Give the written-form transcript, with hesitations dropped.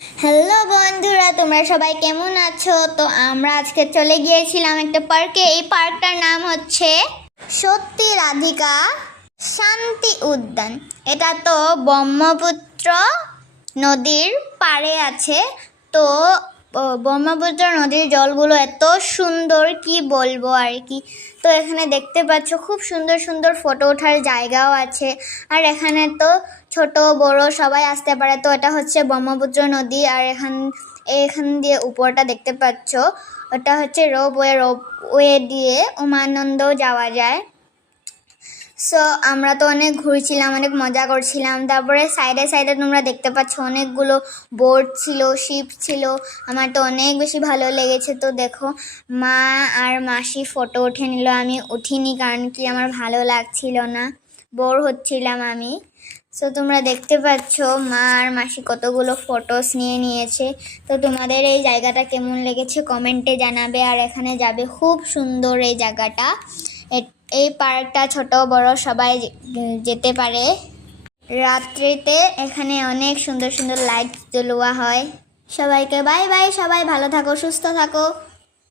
Hello বন্ধুরা, তোমরা সবাই কেমন আছো? তো আমরা আজকে চলে গিয়েছিলাম একটা পার্কে। এই পার্কটার নাম হচ্ছে সত্যি রাধিকা শান্তি উদ্যান। এটা তো ব্রহ্মপুত্র নদীর পাড়ে আছে। তো ব্রহ্মপুত্র নদীর জলগুলো এত সুন্দর, কি বলবো আর কি। তো এখানে দেখতে পাচ্ছ খুব সুন্দর সুন্দর ফটো ওঠার জায়গাও আছে। আর এখানে তো ছোট বড় সবাই আসতে পারে। তো এটা হচ্ছে ব্রহ্মপুত্র নদী। আর এখান দিয়ে উপরটা দেখতে পাচ্ছ, ওটা হচ্ছে রোপওয়ে দিয়ে উমানন্দও যাওয়া যায়। সো আমরা তো অনেক ঘুরছিলাম, অনেক মজা করছিলাম। তারপরে সাইডে সাইডে তোমরা দেখতে পাচ্ছ অনেকগুলো বোট ছিল, শিপ ছিল। আমার তো অনেক বেশি ভালো লেগেছে। তো দেখো, মা আর মাসি ফটো উঠে নিল, আমি উঠিনি, কারণ কি আমার ভালো লাগছিল না, বোর হচ্ছিলাম আমি। সো তোমরা দেখতে পাচ্ছ মা আর মাসি কতগুলো ফটোস নিয়ে নিয়েছে। তো তোমাদের এই জায়গাটা কেমন লেগেছে কমেন্টে জানাবে। আর এখানে যাবে, খুব সুন্দর এই জায়গাটা। এই পার্কটা ছোট বড় সবাই যেতে পারে। রাত্রিতে এখানে অনেক সুন্দর সুন্দর লাইট জ্বলোয়া হয়। সবাইকে বাই বাই, সবাই ভালো থাকো, সুস্থ থাকো।